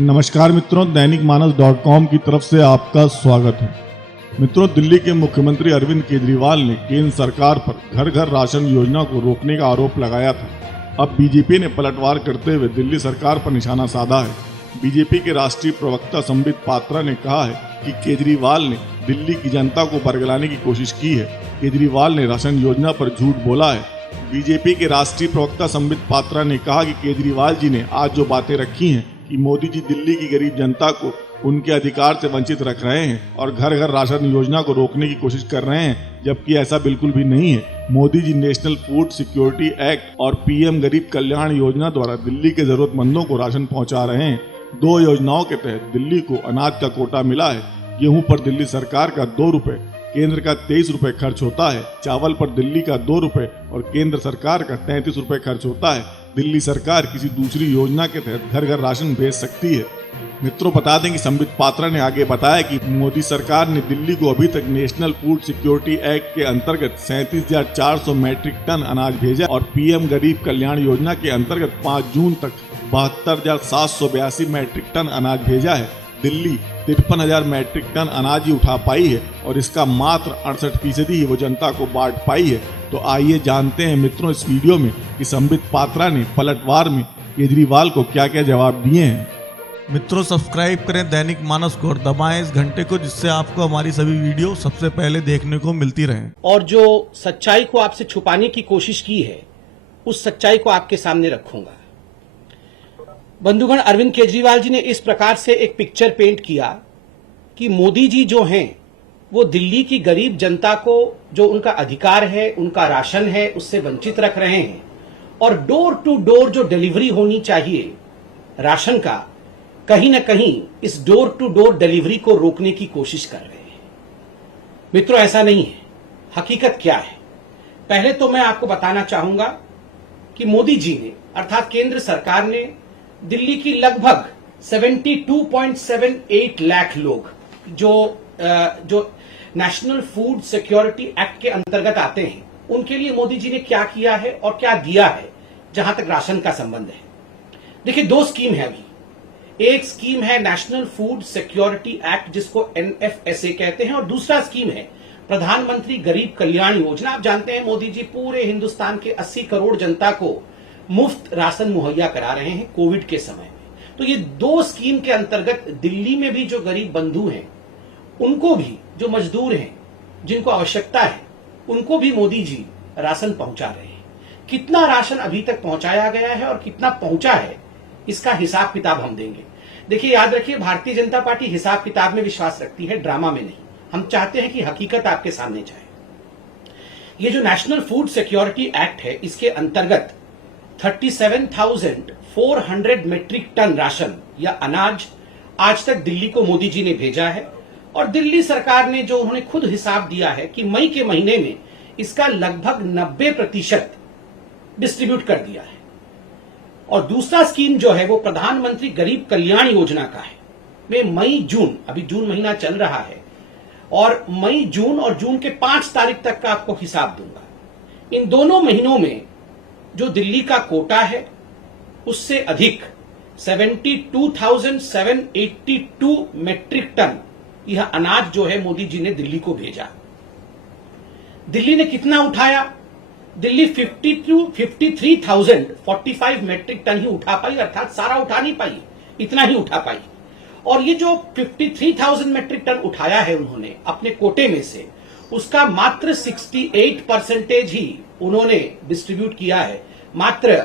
नमस्कार मित्रों, दैनिक मानस .com की तरफ से आपका स्वागत है। मित्रों, दिल्ली के मुख्यमंत्री अरविंद केजरीवाल ने केंद्र सरकार पर घर घर राशन योजना को रोकने का आरोप लगाया था। अब बीजेपी ने पलटवार करते हुए दिल्ली सरकार पर निशाना साधा है। बीजेपी के राष्ट्रीय प्रवक्ता संबित पात्रा ने कहा है कि केजरीवाल ने दिल्ली की जनता को बरगलाने की कोशिश की है। केजरीवाल ने राशन योजना पर झूठ बोला है। बीजेपी के राष्ट्रीय प्रवक्ता संबित पात्रा ने कहा कि केजरीवाल जी ने आज जो बातें रखी हैं कि मोदी जी दिल्ली की गरीब जनता को उनके अधिकार से वंचित रख रहे हैं और घर घर राशन योजना को रोकने की कोशिश कर रहे हैं, जबकि ऐसा बिल्कुल भी नहीं है। Modi ji national food security act और पीएम गरीब कल्याण योजना द्वारा दिल्ली के जरूरतमंदों को राशन पहुंचा रहे हैं। दो योजनाओं के तहत दिल्ली को अनाज का कोटा मिला है। गेहूं पर दिल्ली सरकार का 2 रुपए, केंद्र का 23 रुपए खर्च होता है। चावल पर दिल्ली का 2 रुपए और केंद्र सरकार का 33 रुपए खर्च होता है। दिल्ली सरकार किसी दूसरी योजना के तहत घर घर राशन भेज सकती है। मित्रों, बता दें कि संबित पात्रा ने आगे बताया कि मोदी सरकार ने दिल्ली को अभी तक नेशनल फूड सिक्योरिटी एक्ट के अंतर्गत 37,400 मैट्रिक टन अनाज भेजा और पीएम गरीब कल्याण योजना के अंतर्गत 5 जून तक 72,782 मैट्रिक टन अनाज भेजा है। दिल्ली 53,000 मैट्रिक टन अनाज ही उठा पाई है और इसका मात्र 68% ही वो जनता को बांट पाई है। तो आइए जानते हैं मित्रों इस वीडियो में कि संबित पात्रा ने पलटवार में केजरीवाल को क्या क्या जवाब दिए हैं। मित्रों, सब्सक्राइब करें दैनिक मानस को और दबाएं इस घंटे को, जिससे आपको हमारी सभी वीडियो सबसे पहले देखने को मिलती रहें। और जो सच्चाई को आपसे छुपाने की कोशिश की है, उस सच्चाई को आपके सामने रखूंगा। बंधुगण, अरविंद केजरीवाल जी ने इस प्रकार से एक पिक्चर पेंट किया कि मोदी जी जो हैं वो दिल्ली की गरीब जनता को जो उनका अधिकार है, उनका राशन है, उससे वंचित रख रहे हैं और डोर टू डोर जो डिलीवरी होनी चाहिए राशन का, कहीं ना कहीं इस डोर टू डोर डिलीवरी को रोकने की कोशिश कर रहे हैं। मित्रों, ऐसा नहीं है। हकीकत क्या है, पहले तो मैं आपको बताना चाहूंगा कि मोदी जी ने अर्थात केंद्र सरकार ने दिल्ली की लगभग 72.78 लाख लोग जो नेशनल फूड सिक्योरिटी एक्ट के अंतर्गत आते हैं, उनके लिए मोदी जी ने क्या किया है और क्या दिया है जहां तक राशन का संबंध है। देखिए, 2 स्कीम है अभी। एक स्कीम है नेशनल फूड सिक्योरिटी एक्ट, जिसको NFSA कहते हैं, और दूसरा स्कीम है प्रधानमंत्री गरीब कल्याण योजना। आप जानते हैं मोदी जी पूरे हिंदुस्तान के 80 करोड़ जनता को मुफ्त राशन मुहैया करा रहे हैं कोविड के समय में। तो ये 2 स्कीम के अंतर्गत दिल्ली में भी जो गरीब बंधु हैं, उनको भी, जो मजदूर हैं, जिनको आवश्यकता है, उनको भी मोदी जी राशन पहुंचा रहे हैं। कितना राशन अभी तक पहुंचाया गया है और कितना पहुंचा है, इसका हिसाब किताब हम देंगे। देखिए, याद रखिए, भारतीय जनता पार्टी हिसाब किताब में विश्वास रखती है, ड्रामा में नहीं। हम चाहते हैं कि हकीकत आपके सामने जाए। ये जो नेशनल फूड सिक्योरिटी एक्ट है, इसके अंतर्गत 37,400 मीट्रिक टन राशन या अनाज आज तक दिल्ली को मोदी जी ने भेजा है और दिल्ली सरकार ने जो उन्होंने खुद हिसाब दिया है कि मई के महीने में इसका लगभग 90% डिस्ट्रीब्यूट कर दिया है। और दूसरा स्कीम जो है वो प्रधानमंत्री गरीब कल्याण योजना का है। मैं मई जून, अभी जून महीना चल रहा है, और मई जून और जून के 5 तारीख तक का आपको हिसाब दूंगा। इन दोनों महीनों में जो दिल्ली का कोटा है, उससे अधिक 72,782 मीट्रिक टन यह अनाज जो है मोदी जी ने दिल्ली को भेजा। दिल्ली ने कितना उठाया? दिल्ली 53,045 मीट्रिक टन ही उठा पाई, अर्थात सारा उठा नहीं पाई, इतना ही उठा पाई। और ये जो 53,000 मीट्रिक टन उठाया है उन्होंने अपने कोटे में से, उसका मात्र 68% ही उन्होंने डिस्ट्रीब्यूट किया है। मात्र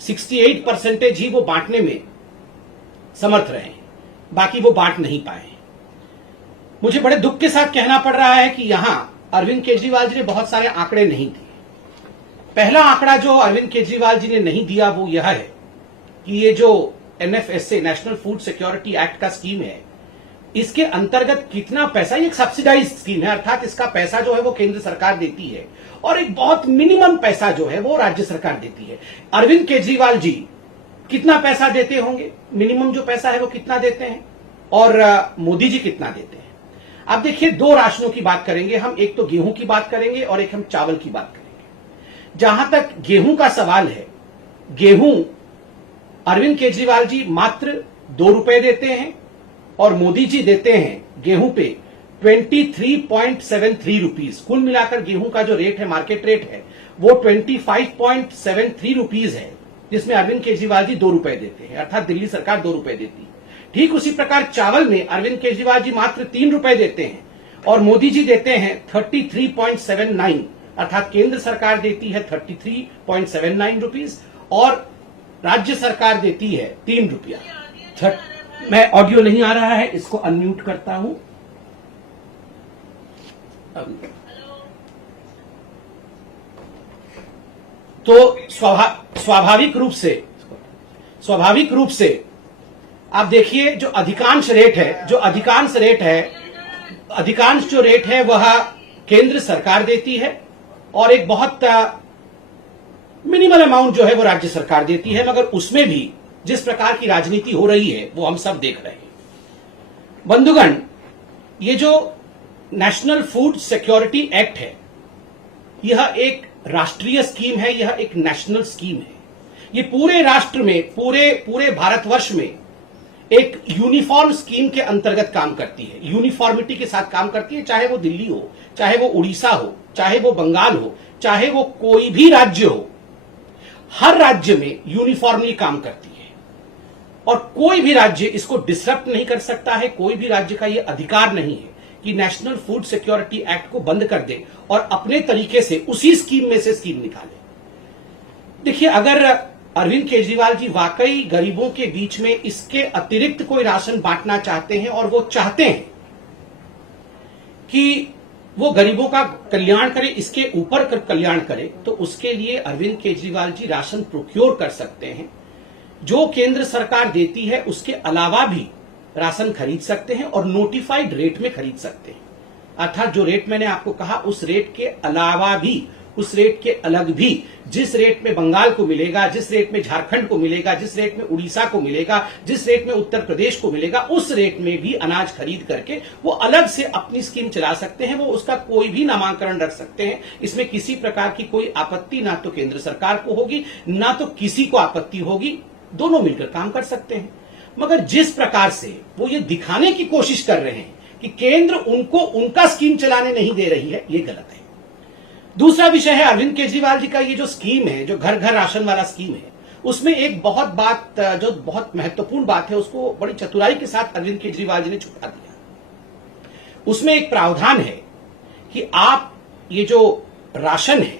68% ही वो बांटने में समर्थ रहे, बाकी वो बांट नहीं पाए। मुझे बड़े दुख के साथ कहना पड़ रहा है कि यहां अरविंद केजरीवाल जी ने बहुत सारे आंकड़े नहीं दिए। पहला आंकड़ा जो अरविंद केजरीवाल जी ने नहीं दिया वो यह है कि ये जो NFSA national food security act का स्कीम है, इसके अंतर्गत कितना पैसा, ये एक सब्सिडाइज स्कीम है, अर्थात इसका पैसा जो है वो केंद्र सरकार देती है और एक बहुत मिनिमम पैसा जो है वो राज्य सरकार देती है। अरविंद केजरीवाल जी कितना पैसा देते होंगे, मिनिमम जो पैसा है वो कितना देते हैं, और मोदी जी कितना देते हैं? अब देखिए, 2 राशनों की बात करेंगे हम, एक तो गेहूं की बात करेंगे और एक हम चावल की बात करेंगे। जहां तक गेहूं का सवाल है, गेहूं अरविंद केजरीवाल जी मात्र 2 रुपए देते हैं और मोदी जी देते हैं गेहूं पे 23.73 रुपीज। कुल मिलाकर गेहूं का जो रेट है, मार्केट रेट है, वो 25.73 रुपीज है, जिसमें अरविंद केजरीवाल जी 2 रुपए देते हैं, अर्थात दिल्ली सरकार 2 रुपए देती है। ठीक उसी प्रकार चावल में अरविंद केजरीवाल जी मात्र 3 रुपए देते हैं और मोदी जी देते हैं 33.79, अर्थात केंद्र सरकार देती है 33.79 रुपीज और राज्य सरकार देती है 3 रुपया। मैं ऑडियो नहीं आ रहा है, इसको अनम्यूट करता हूं। तो स्वाभाविक रूप से आप देखिए जो अधिकांश जो रेट है वह केंद्र सरकार देती है और एक बहुत मिनिमल अमाउंट जो है वो राज्य सरकार देती है, मगर उसमें भी जिस प्रकार की राजनीति हो रही है वो हम सब देख रहे हैं। बंधुगण, ये जो नेशनल फूड सिक्योरिटी एक्ट है, यह एक राष्ट्रीय स्कीम है, यह एक नेशनल स्कीम है। ये पूरे राष्ट्र में, पूरे भारतवर्ष में एक यूनिफॉर्म स्कीम के अंतर्गत काम करती है, यूनिफॉर्मिटी के साथ काम करती है, चाहे वो दिल्ली हो, चाहे वो उड़ीसा हो, चाहे वो बंगाल हो, चाहे वो कोई भी राज्य हो, हर राज्य में यूनिफॉर्मली काम करती है और कोई भी राज्य इसको डिसरप्ट नहीं कर सकता है। कोई भी राज्य का यह अधिकार नहीं है कि नेशनल फूड सिक्योरिटी एक्ट को बंद कर दे और अपने तरीके से उसी स्कीम में से स्कीम निकाले। देखिए, अगर अरविंद केजरीवाल जी वाकई गरीबों के बीच में इसके अतिरिक्त कोई राशन बांटना चाहते हैं और वो चाहते हैं कि वो गरीबों का कल्याण करे, इसके ऊपर कल्याण करे, तो उसके लिए अरविंद केजरीवाल जी राशन प्रोक्योर कर सकते हैं। जो केंद्र सरकार देती है उसके अलावा भी राशन खरीद सकते हैं और नोटिफाइड रेट में खरीद सकते हैं, अर्थात जो रेट मैंने आपको कहा उस रेट के अलावा भी, उस रेट के अलग भी, जिस रेट में बंगाल को मिलेगा, जिस रेट में झारखंड को मिलेगा, जिस रेट में उड़ीसा को मिलेगा, जिस रेट में उत्तर प्रदेश को मिलेगा, उस रेट में भी अनाज खरीद करके वो अलग से अपनी स्कीम चला सकते हैं। वो उसका कोई भी नामांकन रख सकते हैं, इसमें किसी प्रकार की कोई आपत्ति ना तो केंद्र सरकार को होगी ना तो किसी को आपत्ति होगी, दोनों मिलकर काम कर सकते हैं। मगर जिस प्रकार से वो ये दिखाने की कोशिश कर रहे हैं कि केंद्र उनको उनका स्कीम चलाने नहीं दे रही है, ये गलत है। दूसरा विषय है अरविंद केजरीवाल जी का ये जो स्कीम है, जो घर घर राशन वाला स्कीम है, उसमें एक जो बहुत महत्वपूर्ण बात है, उसको बड़ी चतुराई के साथ अरविंद केजरीवाल जी ने छुपा दिया। उसमें एक प्रावधान है कि आप ये जो राशन है,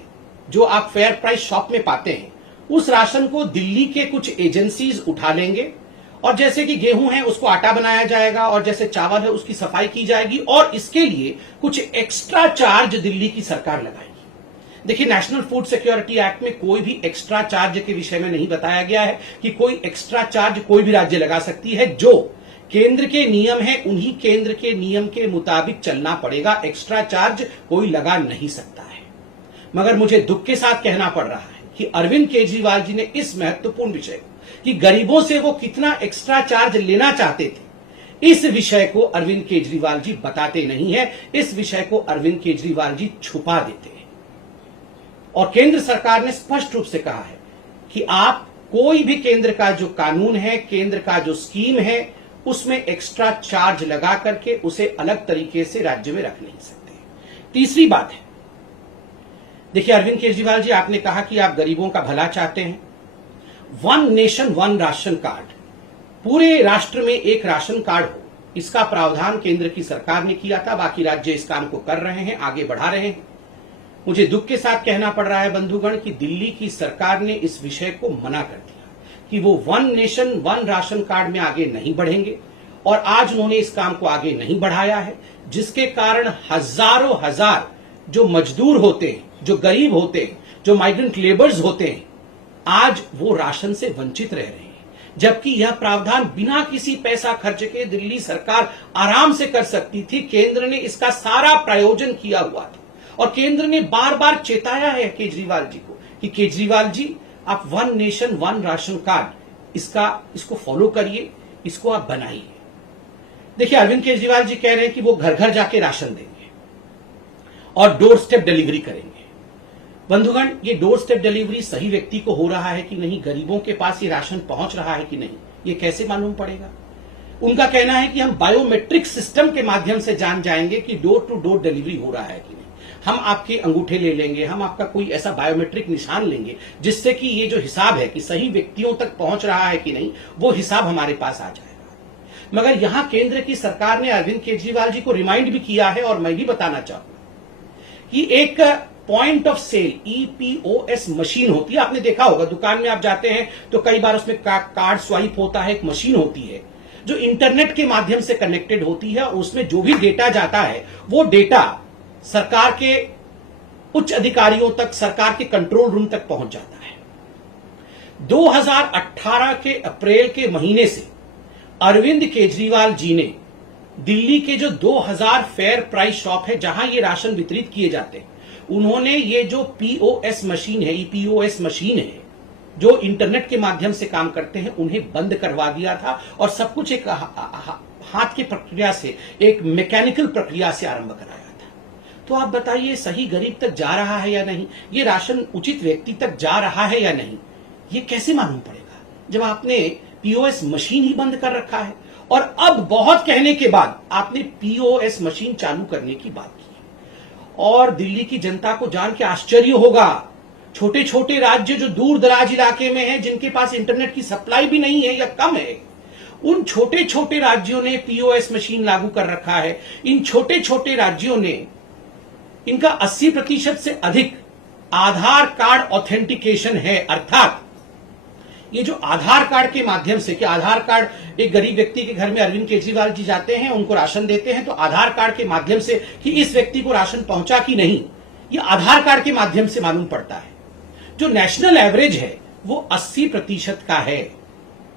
जो आप फेयर प्राइस शॉप में पाते हैं, उस राशन को दिल्ली के कुछ एजेंसीज उठा लेंगे और जैसे कि गेहूं है उसको आटा बनाया जाएगा और जैसे चावल है उसकी सफाई की जाएगी और इसके लिए कुछ एक्स्ट्रा चार्ज दिल्ली की सरकार लगाएगी। देखिए, नेशनल फूड सिक्योरिटी एक्ट में कोई भी एक्स्ट्रा चार्ज के विषय में नहीं बताया गया है कि कोई एक्स्ट्रा चार्ज कोई भी राज्य लगा सकती है। जो केंद्र के नियम है उन्हीं केंद्र के नियम के मुताबिक चलना पड़ेगा, एक्स्ट्रा चार्ज कोई लगा नहीं सकता है। मगर मुझे दुख के साथ कहना पड़ रहा है कि अरविंद केजरीवाल जी ने इस महत्वपूर्ण विषय कि गरीबों से वो कितना एक्स्ट्रा चार्ज लेना चाहते थे, इस विषय को अरविंद केजरीवाल जी बताते नहीं है। इस विषय को अरविंद केजरीवाल जी छुपा देते हैं और केंद्र सरकार ने स्पष्ट रूप से कहा है कि आप कोई भी केंद्र का जो कानून है, केंद्र का जो स्कीम है, उसमें एक्स्ट्रा चार्ज लगा करके उसे अलग तरीके से राज्य में रख नहीं सकते। तीसरी बात है, देखिए अरविंद केजरीवाल जी, आपने कहा कि आप गरीबों का भला चाहते हैं। One nation one ration card, पूरे राष्ट्र में एक राशन कार्ड हो, इसका प्रावधान केंद्र की सरकार ने किया था। बाकी राज्य इस काम को कर रहे हैं, आगे बढ़ा रहे हैं। मुझे दुख के साथ कहना पड़ रहा है बंधुगण कि दिल्ली की सरकार ने इस विषय को मना कर दिया कि वो one nation one ration card में आगे नहीं बढ़ेंगे और आज उन्होंने इस काम को आगे नहीं बढ़ाया है, जिसके कारण हजारों हजार जो मजदूर होते हैं, जो गरीब होते हैं, जो माइग्रेंट लेबर्स होते हैं, आज वो राशन से वंचित रह रहे हैं। जबकि यह प्रावधान बिना किसी पैसा खर्च के दिल्ली सरकार आराम से कर सकती थी। केंद्र ने इसका सारा प्रायोजन किया हुआ था और केंद्र ने बार बार चेताया है केजरीवाल जी को कि केजरीवाल जी, आप one nation one ration card इसको फॉलो करिए, इसको आप बनाइए। देखिए, अरविंद केजरीवाल जी कह रहे हैं कि वो घर घर जाके राशन देंगे और डोर स्टेप डिलीवरी करेंगे। बंधुगण, ये डोर स्टेप डिलीवरी सही व्यक्ति को हो रहा है कि नहीं, गरीबों के पास ये राशन पहुंच रहा है कि नहीं, ये कैसे मालूम पड़ेगा? उनका कहना है कि हम बायोमेट्रिक सिस्टम के माध्यम से जान जाएंगे कि डोर टू डोर डिलीवरी हो रहा है कि नहीं। हम आपके अंगूठे ले लेंगे, हम आपका कोई ऐसा बायोमेट्रिक निशान लेंगे जिससे कि ये जो हिसाब है कि सही व्यक्तियों तक पहुंच रहा है कि नहीं, वो हिसाब हमारे पास आ जाएगा। मगर यहां केंद्र की सरकार ने अरविंद केजरीवाल जी को रिमाइंड भी किया है, और मैं भी बताना चाहूंगा कि एक point of sale EPOS machine होती है। आपने देखा होगा, दुकान में आप जाते हैं तो कई बार उसमें कार्ड स्वाइप होता है, एक मशीन होती है जो इंटरनेट के माध्यम से कनेक्टेड होती है, और उसमें जो भी डेटा जाता है वो डेटा सरकार के उच्च अधिकारियों तक, सरकार के कंट्रोल रूम तक पहुंच जाता है। 2018 के अप्रैल के महीने से अरविंद केजरीवाल जी ने दिल्ली के जो 2000 फेयर प्राइस शॉप है जहां ये राशन वितरित किए जाते हैं, उन्होंने ये जो POS मशीन है, EPOS मशीन है, जो इंटरनेट के माध्यम से काम करते हैं, उन्हें बंद करवा दिया था, और सब कुछ एक हाथ की प्रक्रिया से, एक मैकेनिकल प्रक्रिया से आरंभ कराया था। तो आप बताइए, सही गरीब तक जा रहा है या नहीं, ये राशन उचित व्यक्ति तक जा रहा है या नहीं, ये कैसे मालूम पड़ेगा जब आपने POS मशीन ही बंद कर रखा है? और अब बहुत कहने के बाद आपने POS मशीन चालू करने की बात की, और दिल्ली की जनता को जान के आश्चर्य होगा, छोटे छोटे राज्य जो दूर दराज इलाके में हैं, जिनके पास इंटरनेट की सप्लाई भी नहीं है या कम है, उन छोटे छोटे राज्यों ने POS मशीन लागू कर रखा है। इन छोटे छोटे राज्यों ने इनका 80% से अधिक आधार कार्ड ऑथेंटिकेशन है, अर्थात ये जो आधार कार्ड के माध्यम से, कि आधार कार्ड एक गरीब व्यक्ति के घर में अरविंद केजरीवाल जी जाते हैं, उनको राशन देते हैं, तो आधार कार्ड के माध्यम से कि इस व्यक्ति को राशन पहुंचा कि नहीं, ये आधार कार्ड के माध्यम से मालूम पड़ता है। जो नेशनल एवरेज है वो 80% का है,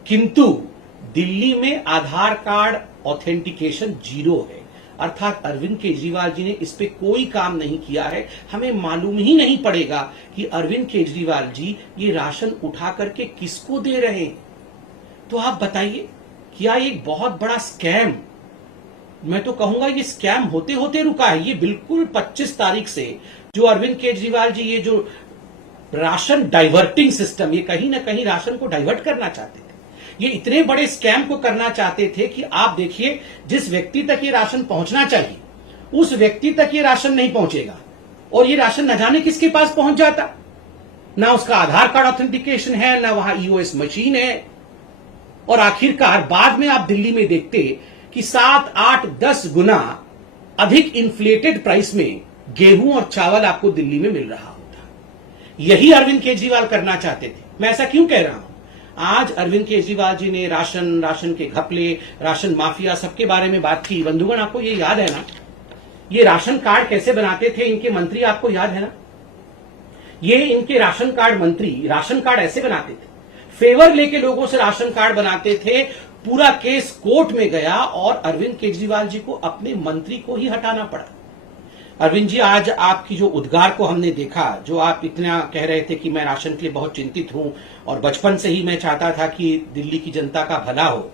किंतु दिल्ली में आधार कार्ड ऑथेंटिकेशन 0 है, अर्थात अरविंद केजरीवाल जी ने इस पे कोई काम नहीं किया है। हमें मालूम ही नहीं पड़ेगा कि अरविंद केजरीवाल जी ये राशन उठा करके किसको दे रहे हैं। तो आप बताइए, क्या ये एक बहुत बड़ा स्कैम, मैं तो कहूंगा ये स्कैम होते होते रुका है। ये बिल्कुल 25 तारीख से जो अरविंद केजरीवाल जी ये जो राशन डाइवर्टिंग सिस्टम, ये कहीं ना कहीं राशन को डाइवर्ट करना चाहते थे, ये इतने बड़े स्कैम को करना चाहते थे कि आप देखिए, जिस व्यक्ति तक ये राशन पहुंचना चाहिए उस व्यक्ति तक ये राशन नहीं पहुंचेगा, और ये राशन न जाने किसके पास पहुंच जाता, ना उसका आधार कार्ड ऑथेंटिकेशन है, ना वहां EOS मशीन है, और आखिरकार बाद में आप दिल्ली में देखते कि 7, 8, 10 गुना अधिक इन्फ्लेटेड प्राइस में गेहूं और चावल आपको दिल्ली में मिल रहा होता। यही अरविंद केजरीवाल करना चाहते थे। मैं ऐसा क्यों कह रहा हूं? आज अरविंद केजरीवाल जी ने राशन के घपले, राशन माफिया, सबके बारे में बात की। बंधुगण, आपको ये याद है ना, ये राशन कार्ड कैसे बनाते थे इनके मंत्री, आपको याद है ना? ये इनके राशन कार्ड मंत्री राशन कार्ड ऐसे बनाते थे, फेवर लेके लोगों से राशन कार्ड बनाते थे। पूरा केस कोर्ट में गया और अरविंद केजरीवाल जी को अपने मंत्री को ही हटाना पड़ा। अरविंद जी, आज आपकी जो उद्गार को हमने देखा, जो आप इतना कह रहे थे कि मैं राशन के लिए बहुत चिंतित हूं और बचपन से ही मैं चाहता था कि दिल्ली की जनता का भला हो,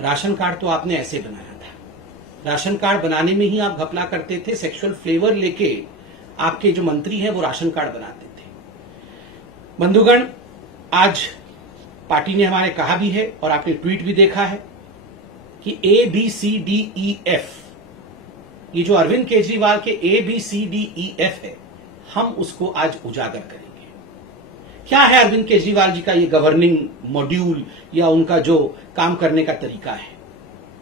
राशन कार्ड तो आपने ऐसे बनाया था। राशन कार्ड बनाने में ही आप घपला करते थे, सेक्सुअल फ्लेवर लेके आपके जो मंत्री हैं वो राशन कार्ड बनाते थे। बंधुगण, आज पार्टी ने हमारे कहा भी है और आपने ट्वीट भी देखा है कि ABCDEF, ये जो अरविंद केजरीवाल के ABCDEF है, हम उसको आज उजागर करेंगे। क्या है अरविंद केजरीवाल जी का ये गवर्निंग मॉड्यूल या उनका जो काम करने का तरीका है?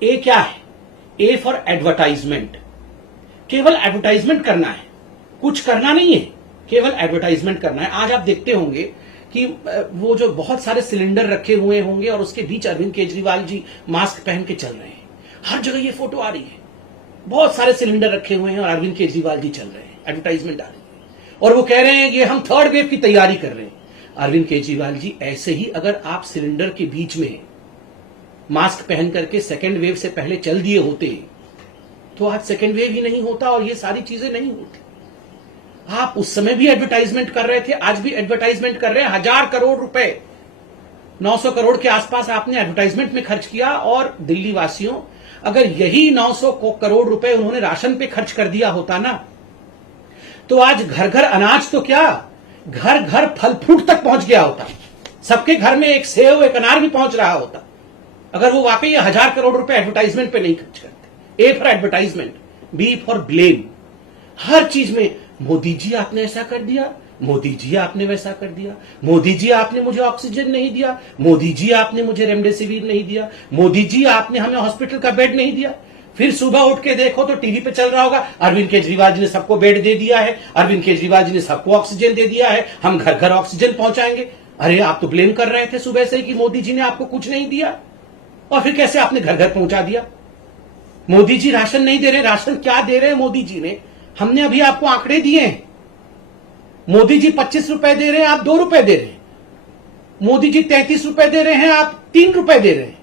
ए क्या है? ए फॉर एडवर्टाइजमेंट। केवल एडवर्टाइजमेंट करना है, कुछ करना नहीं है, केवल एडवर्टाइजमेंट करना है। आज आप देखते होंगे कि वो जो बहुत सारे सिलेंडर रखे हुए होंगे और उसके बीच अरविंद केजरीवाल जी मास्क पहन के चल रहे हैं। हर जगह ये फोटो आ रही है, बहुत सारे सिलेंडर रखे हुए हैं और अरविंद केजरीवाल जी चल रहे हैं, एडवर्टाइजमेंट आ रही है, और वो कह रहे हैं कि हम 3rd वेव की तैयारी कर रहे हैं। अरविंद केजरीवाल जी, ऐसे ही अगर आप सिलेंडर के बीच में मास्क पहन करके 2nd वेव से पहले चल दिए होते तो आज 2nd वेव ही नहीं होता और ये सारी चीजें नहीं होती। आप उस समय भी एडवर्टाइजमेंट कर रहे थे, आज भी एडवर्टाइजमेंट कर रहे हैं। 1000 करोड़ रुपए, 900 करोड़ के आसपास आपने एडवर्टाइजमेंट में खर्च किया। और दिल्ली वासियों, अगर यही 900 करोड़ रुपए उन्होंने राशन पे खर्च कर दिया होता ना, तो आज घर घर अनाज तो क्या, घर घर फल फ्रूट तक पहुंच गया होता, सबके घर में एक सेव एक अनार भी पहुंच रहा होता, अगर वो वाकई 1000 करोड़ रुपए एडवर्टाइजमेंट पे नहीं खर्च करते। A for advertisement, B for blame. हर चीज में मोदी जी आपने ऐसा कर दिया, मोदी जी आपने वैसा कर दिया, मोदी जी आपने मुझे ऑक्सीजन नहीं दिया, मोदी जी आपने मुझे रेमडेसिविर नहीं दिया, मोदी जी आपने हमें हॉस्पिटल का बेड नहीं दिया। फिर सुबह उठ के देखो तो टीवी पे चल रहा होगा, अरविंद केजरीवाल जी ने सबको बेड दे दिया है, अरविंद केजरीवाल जी ने सबको ऑक्सीजन दे दिया है, हम घर घर ऑक्सीजन पहुंचाएंगे। अरे आप तो ब्लेम कर रहे थे सुबह से कि मोदी जी ने आपको कुछ नहीं दिया, और फिर कैसे आपने घर घर पहुंचा दिया। मोदी जी राशन नहीं दे रहे, राशन क्या दे रहे हैं मोदी जी ने, हमने अभी आपको आंकड़े दिए हैं। मोदी जी 25 रुपए दे रहे हैं, आप 2 रुपए दे रहे हैं। मोदी जी 33 रुपए दे रहे हैं, आप 3 रुपए दे रहे हैं।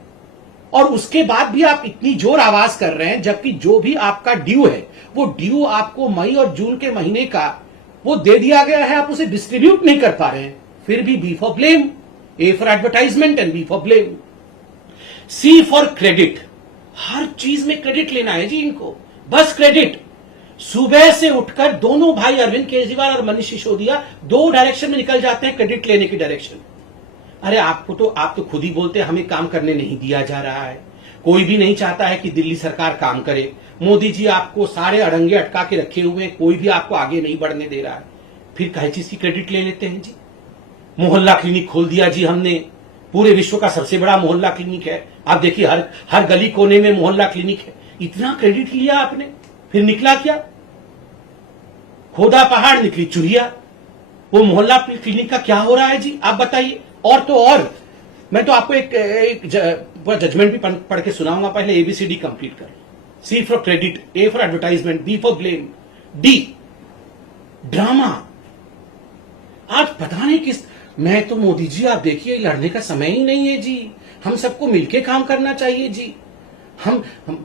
और उसके बाद भी आप इतनी जोर आवाज कर रहे हैं, जबकि जो भी आपका ड्यू है वो ड्यू आपको मई और जून के महीने का वो दे दिया गया है, आप उसे डिस्ट्रीब्यूट नहीं कर पा रहे हैं। फिर भी B for blame, A for advertisement and B for blame. C for credit, हर चीज में क्रेडिट लेना है जी इनको, बस क्रेडिट। सुबह से उठकर दोनों भाई अरविंद केजरीवाल और मनीष सिसोदिया 2 डायरेक्शन में निकल जाते हैं, क्रेडिट लेने की डायरेक्शन। अरे आप तो खुद ही बोलते हैं हमें काम करने नहीं दिया जा रहा है, कोई भी नहीं चाहता है कि दिल्ली सरकार काम करे। मोदी जी आपको सारे अड़ंगे अटका के रखे हुए हैं, कोई भी आपको आगे नहीं बढ़ने दे रहा है, फिर कई चीज की क्रेडिट ले लेते हैं जी। मोहल्ला क्लिनिक खोल दिया जी हमने, पूरे विश्व का सबसे बड़ा मोहल्ला क्लिनिक है। आप देखिए हर गली कोने में मोहल्ला क्लिनिक है। इतना क्रेडिट लिया आपने, फिर निकला क्या? खोदा पहाड़ निकली चुहिया। वो मोहल्ला क्लिनिक का क्या हो रहा है जी, आप बताइए। और तो और मैं तो आपको एक जजमेंट भी पढ़ के सुनाऊंगा, पहले एबीसीडी कंप्लीट कर। C for credit, A for advertisement, B for blame, D drama. आज पता नहीं किस, मैं तो मोदी जी आप देखिए लड़ने का समय ही नहीं है जी, हम सबको मिलके काम करना चाहिए जी। हम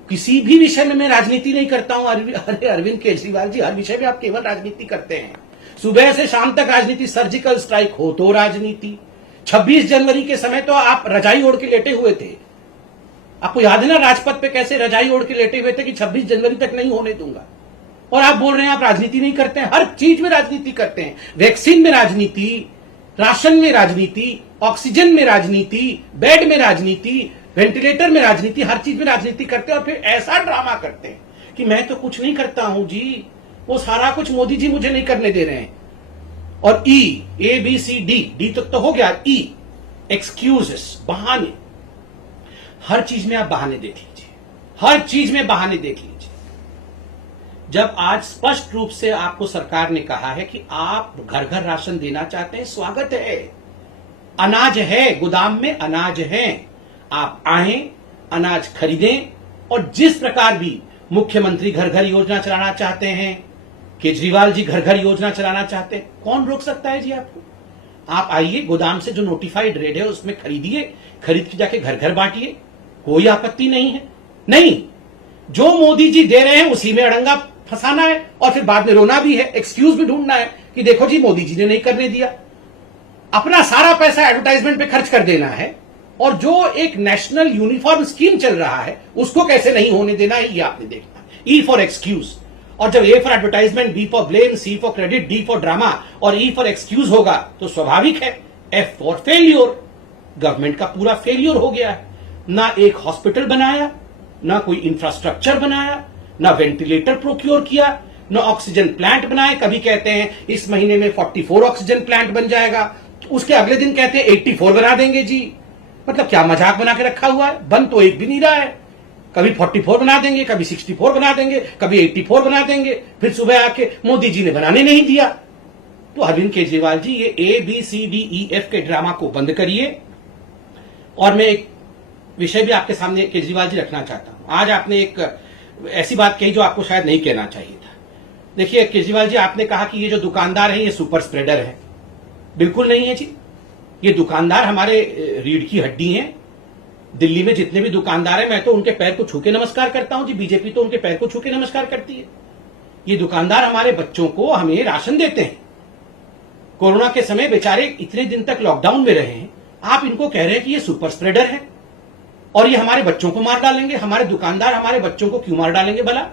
किसी भी विषय में मैं राजनीति नहीं करता हूं। अरे अरविंद केजरीवाल जी हर विषय में आप केवल राजनीति करते हैं, सुबह से शाम तक राजनीति, सर्जिकल स्ट्राइक हो तो राजनीति। 26 जनवरी के समय तो आप रजाई ओढ़ के लेटे हुए थे, आपको याद है ना राजपथ पे कैसे रजाई ओढ़ के लेटे हुए थे कि 26 जनवरी तक नहीं होने दूंगा। और आप बोल रहे हैं आप राजनीति नहीं करते हैं, हर चीज में राजनीति करते हैं। वैक्सीन में राजनीति, राशन में राजनीति, ऑक्सीजन में राजनीति, बेड में राजनीति, वेंटिलेटर में राजनीति, हर चीज में राजनीति करते हैं। और फिर ऐसा ड्रामा करते हैं कि मैं तो कुछ नहीं करता हूं जी, वो सारा कुछ मोदी जी मुझे नहीं करने दे रहे हैं। और ई, ए बी सी डी तक तो हो गया। ई एक्सक्यूजेस, बहाने। हर चीज में आप बहाने देख लीजिए, हर चीज में बहाने देख लीजिए। जब आज स्पष्ट रूप से आपको सरकार ने कहा है कि आप घर घर राशन देना चाहते हैं, स्वागत है। अनाज है, गोदाम में अनाज है, आप आए, अनाज खरीदें। और जिस प्रकार भी मुख्यमंत्री घर घर योजना चलाना चाहते हैं, केजरीवाल जी घर घर योजना चलाना चाहते हैं, कौन रोक सकता है जी आपको? आप आइए, गोदाम से जो नोटिफाइड रेट है उसमें खरीदिए, खरीद के जाके घर घर बांटिए, कोई आपत्ति नहीं है। नहीं, जो मोदी जी दे रहे हैं उसी में अड़ंगा फंसाना है और फिर बाद में रोना भी है, एक्सक्यूज भी ढूंढना है कि देखो जी मोदी जी ने नहीं करने दिया। अपना सारा पैसा एडवर्टाइजमेंट पे खर्च कर देना है, और जो एक नेशनल यूनिफॉर्म स्कीम चल रहा है उसको कैसे नहीं होने देना है, ये आपने देखना। E for excuse. और जब A for advertisement, B for blame, C for credit, D for drama और ई फॉर एक्सक्यूज होगा तो स्वाभाविक है एफ फॉर फेल्योर। गवर्नमेंट का पूरा फेल्योर हो गया है। ना एक हॉस्पिटल बनाया, ना कोई इंफ्रास्ट्रक्चर बनाया, ना वेंटिलेटर प्रोक्योर किया, ना ऑक्सीजन प्लांट बनाए। कभी कहते हैं इस महीने में 44 ऑक्सीजन प्लांट बन जाएगा, उसके अगले दिन कहते हैं 84 बना देंगे जी। मतलब क्या मजाक बना के रखा हुआ है, बन तो एक भी नहीं रहा है। कभी 44 बना देंगे, कभी 64 बना देंगे, कभी 84 बना देंगे, फिर सुबह आके मोदी जी ने बनाने नहीं दिया। तो अरविंद केजरीवाल जी ये A B C D E F के ड्रामा को बंद करिए। और मैं एक विषय भी आपके सामने केजरीवाल जी रखना चाहता हूं। आज आपने एक ऐसी बात कही जो आपको शायद नहीं कहना चाहिए था। देखिए केजरीवाल जी, आपने कहा कि ये जो दुकानदार है ये सुपर स्प्रेडर है। बिल्कुल नहीं है जी, ये दुकानदार हमारे रीढ़ की हड्डी हैं। दिल्ली में जितने भी दुकानदार हैं, मैं तो उनके पैर को छू के नमस्कार करता हूं जी, बीजेपी तो उनके पैर को छू के नमस्कार करती है। ये दुकानदार हमारे बच्चों को हमें राशन देते हैं। कोरोना के समय बेचारे इतने दिन तक लॉकडाउन में रहे हैं, आप इनको कह रहे हैं कि ये सुपर स्प्रेडर है और ये हमारे बच्चों को मार डालेंगे। हमारे दुकानदार हमारे बच्चों को क्यों मार डालेंगे भला?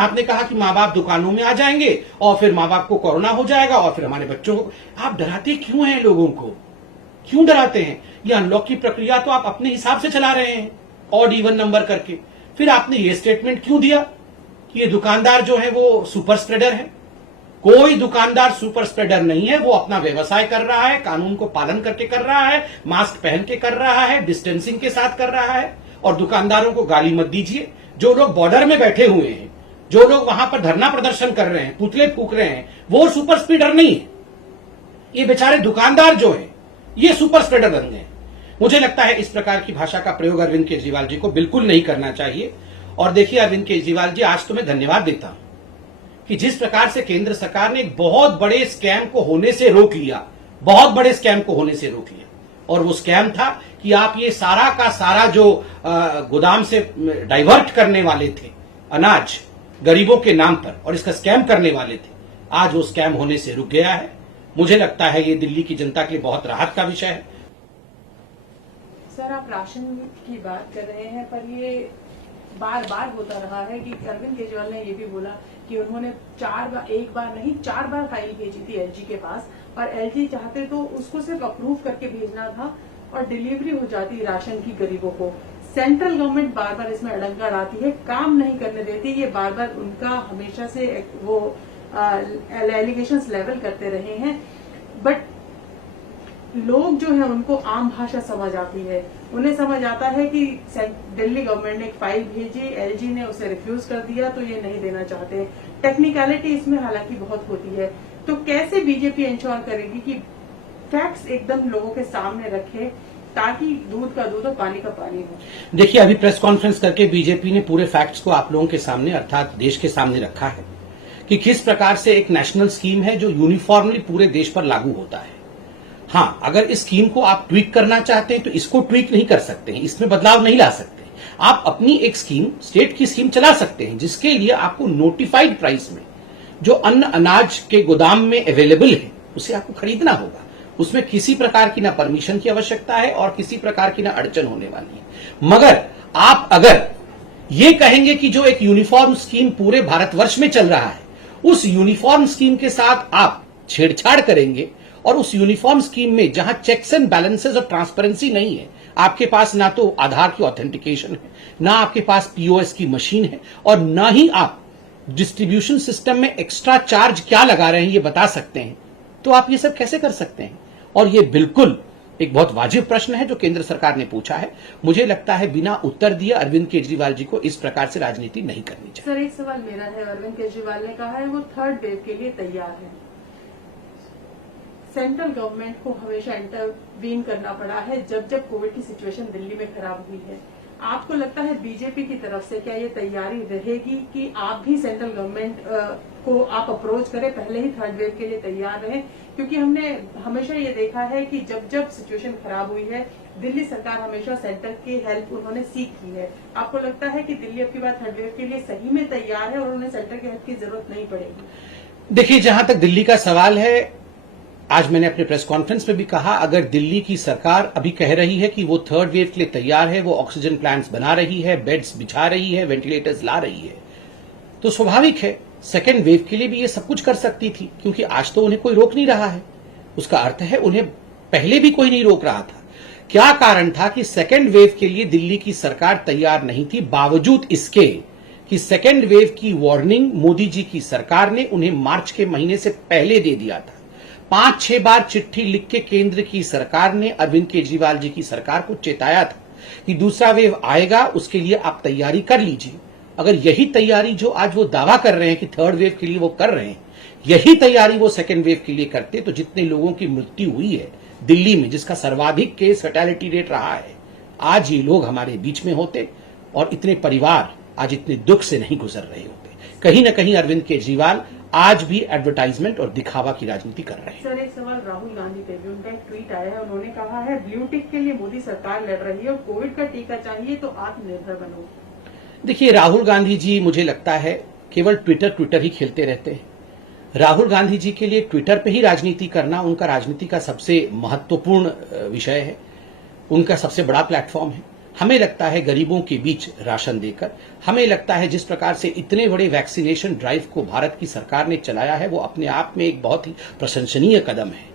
आपने कहा कि माँ बाप दुकानों में आ जाएंगे और फिर माँ बाप को कोरोना हो जाएगा और फिर हमारे बच्चों को। आप डराते क्यों हैं लोगों को? क्यों डराते हैं? ये अनलॉक की प्रक्रिया तो आप अपने हिसाब से चला रहे हैं, ऑड इवन नंबर करके। फिर आपने ये स्टेटमेंट क्यों दिया कि ये दुकानदार जो है वो सुपर स्प्रेडर है? कोई दुकानदार सुपर स्प्रेडर नहीं है। वो अपना व्यवसाय कर रहा है, कानून को पालन करके कर रहा है, मास्क पहन के कर रहा है, डिस्टेंसिंग के साथ कर रहा है। और दुकानदारों को गाली मत दीजिए। जो लोग बॉर्डर में बैठे हुए हैं, जो लोग वहां पर धरना प्रदर्शन कर रहे हैं, पुतले फूक रहे हैं, वो सुपर स्प्रेडर नहीं है। ये बेचारे दुकानदार जो है ये सुपर स्प्रेडर बन गए। मुझे लगता है इस प्रकार की भाषा का प्रयोग अरविंद केजरीवाल जी को बिल्कुल नहीं करना चाहिए। और देखिए अरविंद केजरीवाल जी, आज तो मैं धन्यवाद देता हूं कि जिस प्रकार से केंद्र सरकार ने एक बहुत बड़े स्कैम को होने से रोक लिया, बहुत बड़े स्कैम को होने से रोक लिया। और वो स्कैम था कि आप ये सारा का सारा जो गोदाम से डाइवर्ट करने वाले थे अनाज गरीबों के नाम पर, और इसका स्कैम करने वाले थे, आज वो स्कैम होने से रुक गया है। मुझे लगता है ये दिल्ली की जनता के लिए बहुत राहत का विषय है। सर, आप राशन की बात कर रहे हैं, पर ये बार बार होता रहा है कि अरविंद केजरीवाल ने ये भी बोला कि उन्होंने एक बार नहीं 4 बार फाइल भेजी थी एलजी के पास, और एलजी चाहते तो उसको सिर्फ अप्रूव करके भेजना था और डिलीवरी हो जाती राशन की गरीबों को। सेंट्रल गवर्नमेंट बार बार इसमें अड़ंगा डालती है, काम नहीं करने देती। ये बार बार उनका हमेशा से वो एलिगेशंस लेवल करते रहे हैं, बट लोग जो है उनको आम भाषा समझ आती है। उन्हें समझ आता है कि दिल्ली गवर्नमेंट ने एक फाइल भेजी, एलजी ने उसे रिफ्यूज कर दिया, तो ये नहीं देना चाहते। टेक्निकलिटी इसमें हालांकि बहुत होती है। तो कैसे बीजेपी इंश्योर करेगी कि फैक्ट्स एकदम लोगों के सामने रखे, ताकि दूध का दूध और पानी का पानी हो? देखिए, अभी प्रेस कॉन्फ्रेंस करके बीजेपी ने पूरे फैक्ट्स को आप लोगों के सामने, अर्थात देश के सामने रखा है कि किस प्रकार से एक नेशनल स्कीम है जो यूनिफॉर्मली पूरे देश पर लागू होता है। हाँ, अगर इस स्कीम को आप ट्वीक करना चाहते हैं तो इसको ट्वीक नहीं कर सकते हैं, इसमें बदलाव नहीं ला सकते। आप अपनी एक स्कीम, स्टेट की स्कीम चला सकते हैं, जिसके लिए आपको नोटिफाइड प्राइस में जो अन्न अनाज के गोदाम में अवेलेबल है उसे आपको खरीदना होगा। उसमें किसी प्रकार की ना परमिशन की आवश्यकता है और किसी प्रकार की ना अड़चन होने वाली है। मगर आप अगर ये कहेंगे कि जो एक यूनिफॉर्म स्कीम पूरे भारतवर्ष में चल रहा है, उस यूनिफॉर्म स्कीम के साथ आप छेड़छाड़ करेंगे, और उस यूनिफॉर्म स्कीम में जहां चेक्स एंड बैलेंसेस और ट्रांसपेरेंसी नहीं है, आपके पास ना तो आधार की ऑथेंटिकेशन है, ना आपके पास पीओएस की मशीन है, और ना ही आप डिस्ट्रीब्यूशन सिस्टम में एक्स्ट्रा चार्ज क्या लगा रहे हैं ये बता सकते हैं, तो आप ये सब कैसे कर सकते हैं? और ये बिल्कुल एक बहुत वाजिब प्रश्न है जो केंद्र सरकार ने पूछा है। मुझे लगता है बिना उत्तर दिए अरविंद केजरीवाल जी को इस प्रकार से राजनीति नहीं करनी चाहिए। सर, एक सवाल मेरा है। अरविंद केजरीवाल ने कहा है वो 3rd वेव के लिए तैयार है। सेंट्रल गवर्नमेंट को हमेशा इंटरवीन करना पड़ा है जब जब कोविड की सिचुएशन दिल्ली में खराब हुई है। आपको लगता है बीजेपी की तरफ से क्या ये तैयारी रहेगी कि आप भी सेंट्रल गवर्नमेंट को आप अप्रोच करें, पहले ही 3rd वेव के लिए तैयार रहें? क्योंकि हमने हमेशा ये देखा है कि जब जब सिचुएशन खराब हुई है, दिल्ली सरकार हमेशा सेंटर की हेल्प उन्होंने सीख की है। आपको लगता है कि दिल्ली अब की बार 3rd वेव के लिए सही में तैयार है और उन्हें सेंटर की हेल्प की जरूरत नहीं पड़ेगी? देखिए, जहां तक दिल्ली का सवाल है, आज मैंने अपने प्रेस कॉन्फ्रेंस में भी कहा, अगर दिल्ली की सरकार अभी कह रही है कि वो 3rd वेव के लिए तैयार है, वो ऑक्सीजन प्लांट्स बना रही है, बेड्स बिछा रही है, वेंटिलेटर्स ला रही है, तो स्वाभाविक है 2nd वेव के लिए भी ये सब कुछ कर सकती थी, क्योंकि आज तो उन्हें कोई रोक नहीं रहा है। उसका अर्थ है उन्हें पहले भी कोई नहीं रोक रहा था। क्या कारण था कि 2nd वेव के लिए दिल्ली की सरकार तैयार नहीं थी, बावजूद इसके कि 2nd वेव की वार्निंग मोदी जी की सरकार ने उन्हें मार्च के महीने से पहले दे दिया था। 5-6 बार चिट्ठी लिख के केंद्र की सरकार ने अरविंद केजरीवाल जी की सरकार को चेताया था कि दूसरा वेव आएगा, उसके लिए आप तैयारी कर लीजिए। अगर यही तैयारी जो आज वो दावा कर रहे हैं कि 3rd वेव के लिए वो कर रहे हैं, यही तैयारी वो 2nd वेव के लिए करते, तो जितने लोगों की मृत्यु हुई है दिल्ली में, जिसका सर्वाधिक केस फैटेलिटी रेट रहा है, आज ये लोग हमारे बीच में होते और इतने परिवार आज इतने दुख से नहीं गुजर रहे होते। कहीं ना कहीं अरविंद केजरीवाल आज भी एडवर्टाइजमेंट और दिखावा की राजनीति कर रहे हैं। सर, एक सवाल राहुल गांधी पे भी, उनका एक ट्वीट आया है, उन्होंने कहा है ब्लू टिक के लिए मोदी सरकार लड़ रही है और कोविड का टीका चाहिए तो आत्मनिर्भर बनो। देखिए, राहुल गांधी जी मुझे लगता है केवल ट्विटर ही खेलते रहते हैं। राहुल गांधी जी के लिए ट्विटर पे ही राजनीति करना उनका राजनीति का सबसे महत्वपूर्ण विषय है, उनका सबसे बड़ा प्लेटफॉर्म है। हमें लगता है गरीबों के बीच राशन देकर, हमें लगता है जिस प्रकार से इतने बड़े वैक्सीनेशन ड्राइव को भारत की सरकार ने चलाया है वो अपने आप में एक बहुत ही प्रशंसनीय कदम है।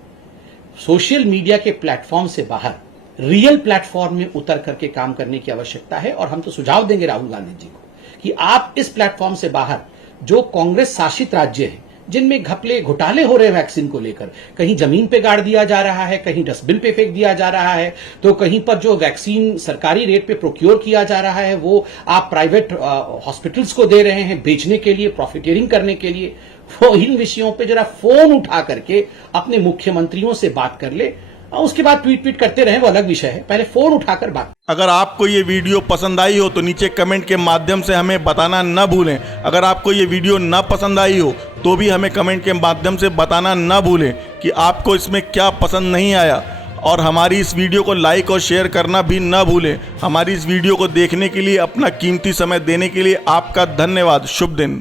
सोशल मीडिया के प्लेटफॉर्म से बाहर रियल प्लेटफॉर्म में उतर करके काम करने की आवश्यकता है और हम तो सुझाव देंगे राहुल गांधी जी को कि आप इस प्लेटफॉर्म से बाहर जो कांग्रेस शासित राज्य है जिनमें घपले घोटाले हो रहे हैं वैक्सीन को लेकर, कहीं जमीन पे गाड़ दिया जा रहा है, कहीं डस्टबिन पे फेंक दिया जा रहा है, तो कहीं पर जो वैक्सीन सरकारी रेट पे प्रोक्योर किया जा रहा है वो आप प्राइवेट हॉस्पिटल्स को दे रहे हैं बेचने के लिए, प्रॉफिटियरिंग करने के लिए। वो इन विषयों पे जरा फोन उठा करके अपने मुख्यमंत्रियों से बात कर ले, उसके बाद ट्वीट करते रहे वो अलग विषय है, पहले फोन उठाकर बात। अगर आपको ये वीडियो पसंद आई हो तो नीचे कमेंट के माध्यम से हमें बताना न भूलें। अगर आपको ये वीडियो न पसंद आई हो तो भी हमें कमेंट के माध्यम से बताना न भूलें कि आपको इसमें क्या पसंद नहीं आया, और हमारी इस वीडियो को लाइक और शेयर करना भी न भूलें। हमारी इस वीडियो को देखने के लिए, अपना कीमती समय देने के लिए आपका धन्यवाद। शुभ दिन।